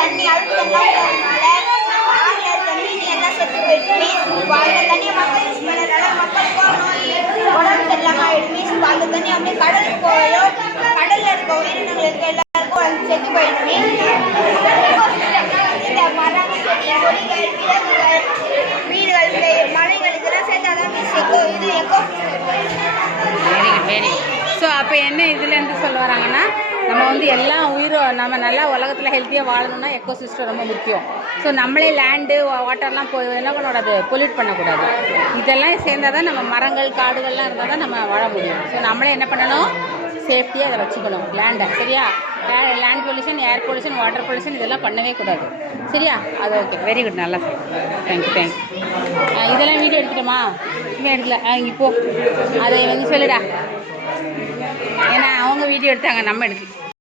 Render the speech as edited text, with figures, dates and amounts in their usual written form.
தண்ணி அழுத்தெல்லாம் மீன் எல்லாம் செத்து போயிடுச்சு. அந்த தண்ணியை மக்கள் யூஸ் பண்ணுறதுனால மக்களுக்கும் நோய் உடம்பு சரியில்லாமல் ஆயிடுச்சு. அந்த தண்ணி அப்படியே கடலுக்கு போயிடும். கடலில் இருக்க உயிரினங்களுக்கு எல்லாருக்கும் செத்து போயிடுச்சு. இந்த மரம், செடி, கொடிகள், விலங்குகள், வீடுகள், மலைகள் இதெல்லாம் சேர்த்தாதான் இது echo. Very good, very good. So அப்போ என்ன இதுலேருந்து சொல்ல வராங்கன்னா, நம்ம வந்து எல்லா உயிரும் நம்ம நல்லா உலகத்தில் ஹெல்த்தியாக வாழணும்னா எக்கோ சிஸ்டம் ரொம்ப முக்கியம். ஸோ நம்மளே லேண்டு வாட்டர்லாம் என்ன பண்ணக்கூடாது, பொல்யூட் பண்ணக்கூடாது. இதெல்லாம் சேர்ந்தால் தான் நம்ம மரங்கள் காடுகள்லாம் இருந்தால் தான் நம்ம வாழ முடியும். ஸோ நம்மளே என்ன பண்ணணும், சேஃப்டியாக அதை வச்சுக்கணும் லேண்டை. சரியா? Land pollution, air pollution, water pollution இதெல்லாம் பண்ணவே கூடாது. சரியா? அது ஓகே, வெரி குட், நல்லா சார். தேங்க்யூ. இதெல்லாம் வீடியோ எடுத்துட்டோமா? இன்னும் எடுக்கல. இங்கே போ, அதை வந்து சொல்லிடா. ஏன்னா அவங்க வீடியோ எடுத்தாங்க, நம்ம எடுத்து